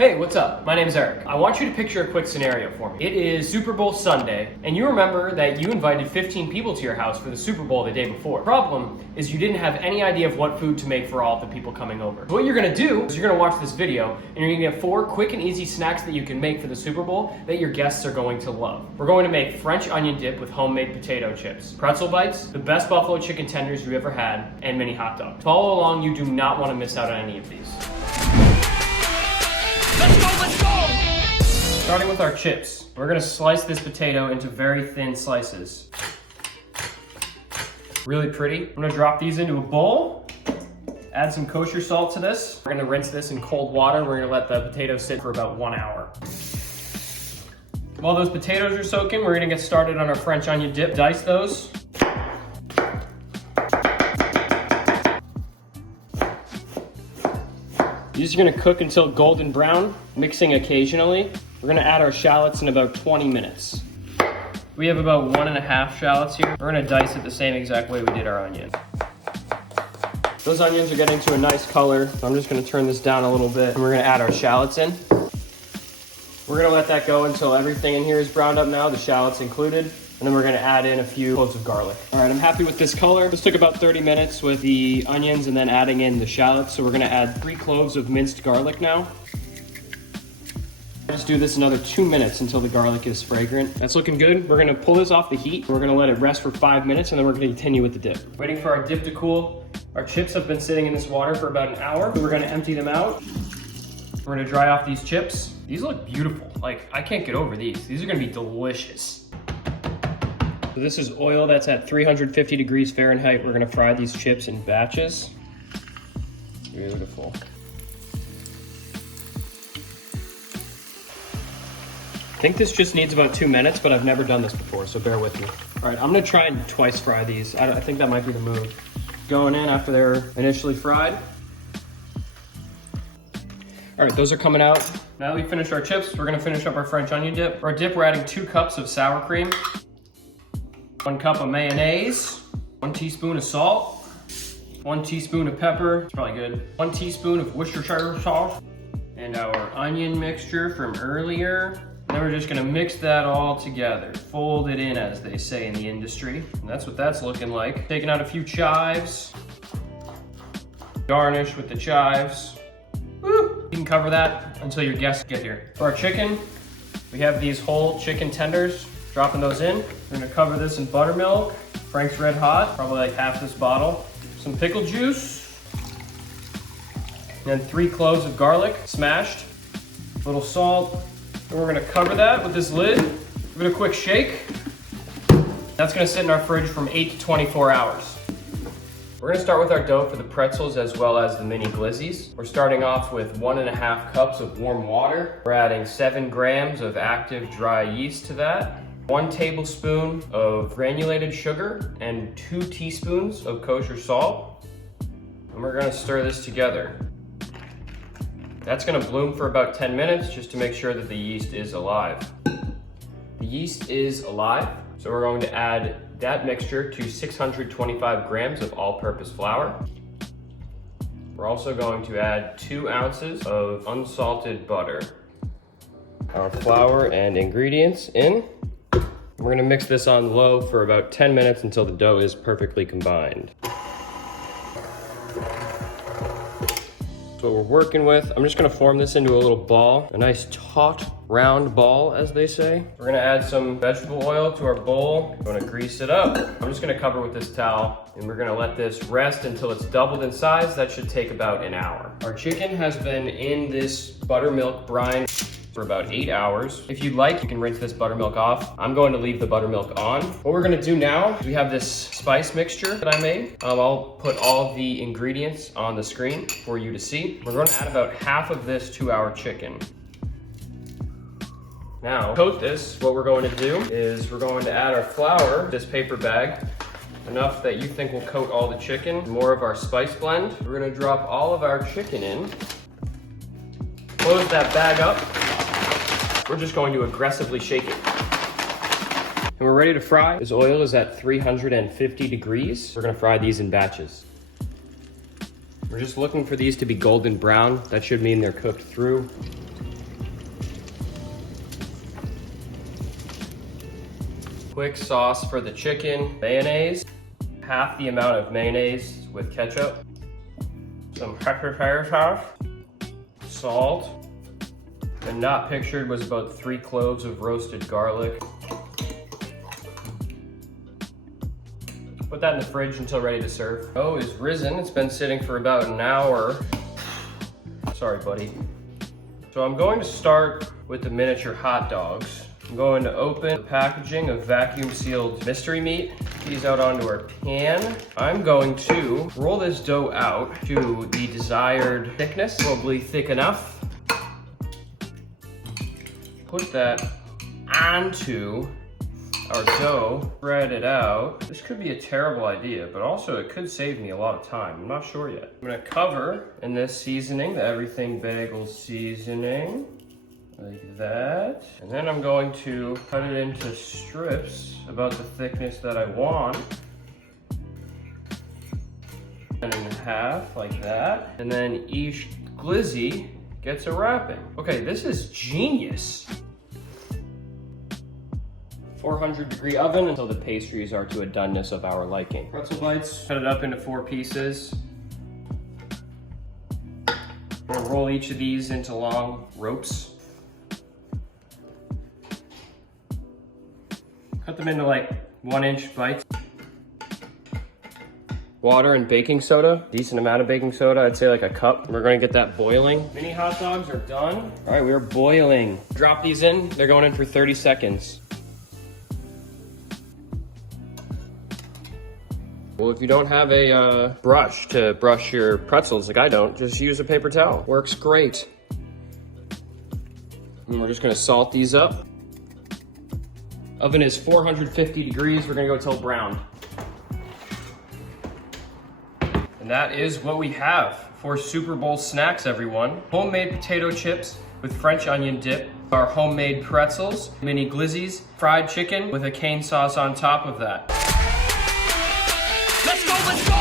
Hey, what's up? My name's Eric. I want you to picture a quick scenario for me. It is Super Bowl Sunday, and you remember that you invited 15 people to your house for the Super Bowl the day before. Problem is you didn't have any idea of what food to make for all of the people coming over. So what you're gonna do is you're gonna watch this video, and you're gonna get 4 quick and easy snacks that you can make for the Super Bowl that your guests are going to love. We're going to make French onion dip with homemade potato chips, pretzel bites, the best buffalo chicken tenders you ever had, and mini hot dogs. Follow along, you do not wanna miss out on any of these. Let's go! Starting with our chips, we're gonna slice this potato into very thin slices. Really pretty. I'm gonna drop these into a bowl, add some kosher salt to this. We're gonna rinse this in cold water. We're gonna let the potatoes sit for about 1 hour. While those potatoes are soaking, we're gonna get started on our French onion dip. Dice those. These are gonna cook until golden brown, mixing occasionally. We're gonna add our shallots in about 20 minutes. We have about 1.5 shallots here. We're gonna dice it the same exact way we did our onions. Those onions are getting to a nice color, so I'm just gonna turn this down a little bit, and we're gonna add our shallots in. We're gonna let that go until everything in here is browned up now, the shallots included. And then we're gonna add in a few cloves of garlic. All right, I'm happy with this color. This took about 30 minutes with the onions and then adding in the shallots. So we're gonna add 3 cloves of minced garlic now. Just do this another 2 minutes until the garlic is fragrant. That's looking good. We're gonna pull this off the heat. We're gonna let it rest for 5 minutes and then we're gonna continue with the dip. Waiting for our dip to cool. Our chips have been sitting in this water for about an hour. So we're gonna empty them out. We're gonna dry off these chips. These look beautiful. Like, I can't get over these. These are gonna be delicious. So this is oil that's at 350 degrees Fahrenheit. We're gonna fry these chips in batches. Beautiful. I think this just needs about 2 minutes, but I've never done this before, so bear with me. All right, I'm gonna try and twice fry these. I think that might be the move. Going in after they're initially fried. All right, those are coming out. Now that we finished our chips, we're gonna finish up our French onion dip. For our dip, we're adding 2 cups of sour cream, 1 cup of mayonnaise, 1 teaspoon of salt, 1 teaspoon of pepper, it's probably good, 1 teaspoon of Worcestershire sauce, and our onion mixture from earlier. And then we're just gonna mix that all together. Fold it in, as they say in the industry. And that's what that's looking like. Taking out a few chives. Garnish with the chives. Woo! You can cover that until your guests get here. For our chicken, we have these whole chicken tenders. Dropping those in. We're gonna cover this in buttermilk, Frank's Red Hot, probably like half this bottle. Some pickle juice, and then 3 cloves of garlic, smashed, a little salt. And we're gonna cover that with this lid. Give it a quick shake. That's gonna sit in our fridge from 8 to 24 hours. We're gonna start with our dough for the pretzels as well as the mini glizzies. We're starting off with 1.5 cups of warm water. We're adding 7 grams of active dry yeast to that. 1 tablespoon of granulated sugar and 2 teaspoons of kosher salt. And we're gonna stir this together. That's gonna bloom for about 10 minutes just to make sure that the yeast is alive. The yeast is alive, so we're going to add that mixture to 625 grams of all-purpose flour. We're also going to add 2 ounces of unsalted butter. Our flour and ingredients in. We're gonna mix this on low for about 10 minutes until the dough is perfectly combined. That's what we're working with. I'm just gonna form this into a little ball, a nice taut, round ball, as they say. We're gonna add some vegetable oil to our bowl. We're gonna grease it up. I'm just gonna cover with this towel, and we're gonna let this rest until it's doubled in size. That should take about an hour. Our chicken has been in this buttermilk brine for about 8 hours. If you'd like, you can rinse this buttermilk off. I'm going to leave the buttermilk on. What we're gonna do now is we have this spice mixture that I made. I'll put all the ingredients on the screen for you to see. We're gonna add about half of this to our chicken. Now, to coat this, what we're going to do is we're going to add our flour, this paper bag, enough that you think will coat all the chicken, more of our spice blend. We're gonna drop all of our chicken in. Close that bag up. We're just going to aggressively shake it. And we're ready to fry. This oil is at 350 degrees. We're gonna fry these in batches. We're just looking for these to be golden brown. That should mean they're cooked through. Quick sauce for the chicken. Mayonnaise. Half the amount of mayonnaise with ketchup. Some Worcestershire sauce. Salt. And not pictured was about 3 cloves of roasted garlic. Put that in the fridge until ready to serve. Dough is risen. It's been sitting for about an hour. Sorry, buddy. So I'm going to start with the miniature hot dogs. I'm going to open the packaging of vacuum sealed mystery meat. These out onto our pan. I'm going to roll this dough out to the desired thickness, probably thick enough. Put that onto our dough, spread it out. This could be a terrible idea, but also it could save me a lot of time. I'm not sure yet. I'm gonna cover in this seasoning, the Everything Bagel seasoning, like that. And then I'm going to cut it into strips about the thickness that I want. And in half, like that. And then each glizzy gets a wrapping. Okay, this is genius. 400-degree oven until the pastries are to a doneness of our liking. Pretzel bites, cut it up into 4 pieces. I'm gonna roll each of these into long ropes. Cut them into like 1-inch bites. Water and baking soda, decent amount of baking soda, I'd say like a cup. We're gonna get that boiling. Mini hot dogs are done. All right, we're boiling. Drop these in, they're going in for 30 seconds. Well, if you don't have a brush to brush your pretzels, like I don't, just use a paper towel. Works great. And we're just gonna salt these up. Oven is 450 degrees. We're gonna go till brown. And that is what we have for Super Bowl snacks, everyone. Homemade potato chips with French onion dip, our homemade pretzels, mini glizzies, fried chicken with a cane sauce on top of that. Let's go, let's go!